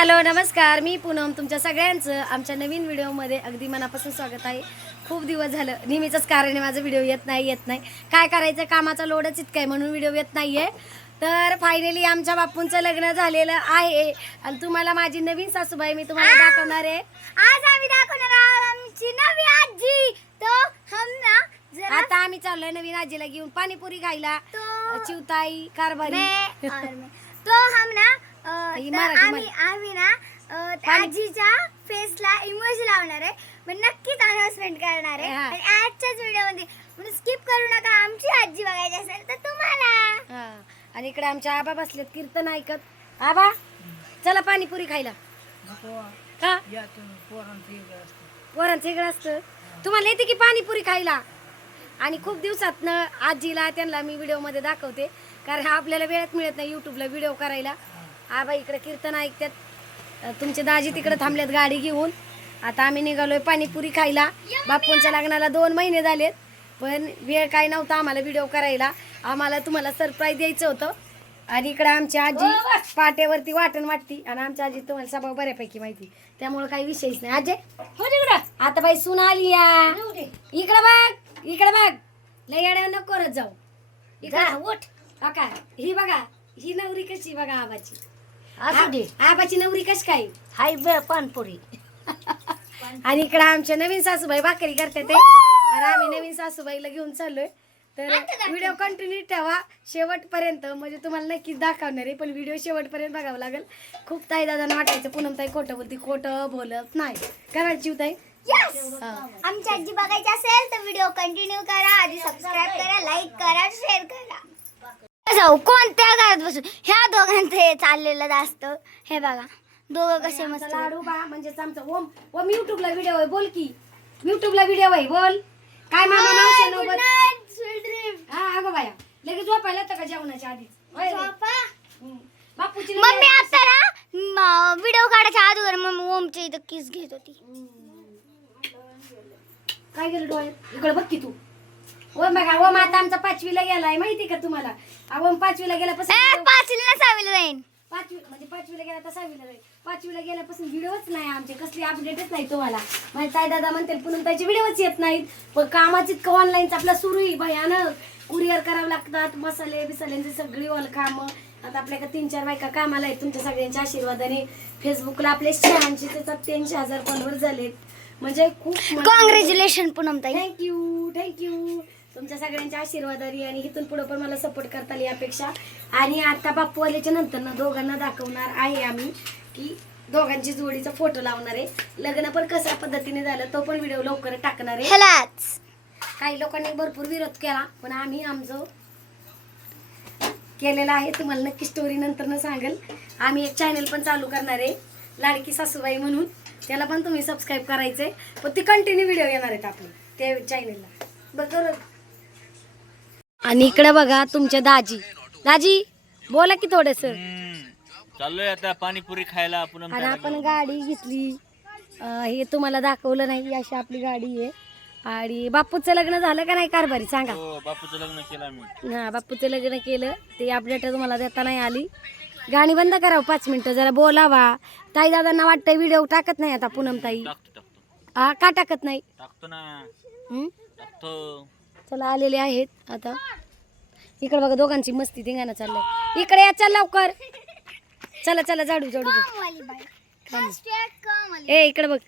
Hello नमस्कार, मी पूनम तुमच्या सगळ्यांचं आमच्या नवीन व्हिडिओमध्ये अगदी मनापासून स्वागत आहे. खूप दिवस झालं नेहमीचंच कारण आहे माझं व्हिडिओ येत नाही काय करायचं, कामाचा लोडच इतका आहे म्हणून व्हिडिओ येत नाही आहे. तर फायनली आमच्या बापूंचं लग्न झालेलं आहे आणि तुम्हाला माझी नवीन सासूबाई मी तुम्हाला दाखवणार आहे. आज आम्ही दाखवणार आहोत आमची नवी आजी. तो हम ना आता आम्ही चाललोय नवीन आजीला घेऊन पाणीपुरी खायला. चिवताई कारभारी तो हम ना मराठी ना आजीच्या फेसला इमोजी लावणार आहे. मग नक्कीच अनाउन्समेंट करणार आहे आणि आजच्याच व्हिडिओमध्ये. म्हणून स्किप करू नका. आमची आजी बघायची असेल तर तुम्हाला. आणि इकडे आमच्या आबा बसलेत कीर्तन ऐकत. आबा चला पाणीपुरी खायला. का पोरांचं इकडं असतं. तुम्हाला येते की पाणीपुरी खायला. आणि खूप दिवसातनं आजीला त्यांना मी व्हिडिओमध्ये दाखवते कारण आपल्याला वेळच मिळत नाही यूट्यूबला व्हिडिओ करायला. आबा इकडे कीर्तन ऐकतात. तुमचे दाजी तिकडे थांबलेत गाडी घेऊन. आता आम्ही निघालोय पाणीपुरी खायला. बापूंच्या लग्नाला 2 महिने झालेत पण वेळ काय नव्हता आम्हाला व्हिडिओ करायला. आम्हाला तुम्हाला सरप्राईज द्यायचं होतं. आणि इकडे आमची आजी पाट्यावरती वाटण वाटती आणि आमच्या आजी तुम्हाला स्वभाव बऱ्यापैकी माहिती त्यामुळे काही विषयच नाही. आजी आता बाई सून आली या. इकडे बघ लय येड्या नको करत जाऊ. इकडे उठ. का ही बघा ही नवरी कशी बघा आबाची. आबाची नवरी कशी काय हाय पानपुरी. आणि इकडे आमच्या नवीन सासूबाई भाकरी करते ते आणि आम्ही नवीन सासूबाईला घेऊन चाललोय. तर व्हिडिओ कंटिन्यू ठेवा शेवटपर्यंत म्हणजे तुम्हाला नक्कीच दाखवणार आहे. पण व्हिडिओ शेवटपर्यंत बघावं लागेल. खूप ताई दादांना वाटायचं पूनम ताई खोटं बोलती. खोटं बोलत नाही. करायची ताई. आमची आजी बघायची असेल तर व्हिडिओ कंटिन्यू करा. आधी सबस्क्राईब करा, लाईक करा, शेअर करा. जाऊ कोणत्या घरात बसून ह्या दोघांचं हे चाललेलं जास्त. हे बघा दोघं कसे मस्त लाडू बा म्हणजे आमचा ओम. ओम युट्यूबला व्हिडिओ आहे बोल की. युट्यूबला व्हिडिओ आहे बोल. काय मामा मावशी हा अगं बाया लगेच झोपायला का जेवणाच्या आधीच. बापूची मम्मी आता ना व्हिडिओ काढायच्या अगोदर मम्मी ओमच्या इथं किस घेत होती. काय गेलं डोळ्यात. इकडे बघ की तू. ओम बघा ओम आता आमचा 5वीला गेलाय माहिती का तुम्हाला. ओम 5वीला गेल्यापासून 5वीला 6वीला जाईन. 5वीला गेला तर 6वीला जाईल. 5वीला गेल्यापासून व्हिडिओच नाही आमचे कसली अपडेटच नाही तुम्हाला. माझे ताई दादा म्हणते पुन्हा त्याचे व्हिडिओच येत नाहीत. पण कामाच इतकं ऑनलाईनच आपला सुरू आहे भयानक. कुरिअर करावं लागतात. मसाले बिसाल्यांची सगळी कामं. आता आपल्याकडे 3-4 बायका कामाला आहेत तुमच्या सगळ्यांच्या आशीर्वादाने. फेसबुकला आपले 86,000 फॉलोअर झालेत म्हणजे खूप. कॉंग्रॅच्युलेशन पूनम ताई. थँक्यू तुमच्या सगळ्यांच्या आशीर्वादाने. आणि इथून पुढे पण मला सपोर्ट करता येईल यापेक्षा. आणि आता बापू आल्याच्या नंतर ना दोघांना दाखवणार आहे आम्ही की दोघांची जोडीचा फोटो लावणार आहे. लग्न पण कशा पद्धतीने झालं तो पण व्हिडिओ लवकर टाकणार आहे. काही लोकांनी भरपूर विरोध केला पण आम्ही आमचं केलेलं आहे. तुम्हाला नक्की स्टोरी नंतर सांगेल. आम्ही एक चॅनल पण चालू करणार आहे लाडकी सासूबाई म्हणून. त्याला पण तुम्ही सबस्क्राईब करायचंय. पण ती कंटिन्यू व्हिडिओ येणार आहेत आपले त्या चॅनलला बरोबर. आणि इकडे बघा तुमच्या दाजी बोला की थोडस. चाललोय आता पाणीपुरी खायला. आणि आपण गाडी घेतली. हे तुम्हाला दाखवलं नाही अशी आपली गाडी आहे. आणि बापूचं लग्न झालं का नाही कारभारी सांगा. बापूचं लग्न केलं आम्ही. हा बापूचं लग्न केलं. ते अपडेट तुम्हाला देता नाही आली. गाणी बंद करावं 5 मिनिटं जरा बोलावा. ताई दादांना वाटतंय व्हिडिओ टाकत नाही आता पूनम ताई. हा का टाकत नाही. टाकतो ना. चला आलेले आहेत आता. इकडे बघा दोघांची मस्ती धिंगाणा चाललाय. इकडे या चल लवकर. चला झाडू ए इकडे बघ.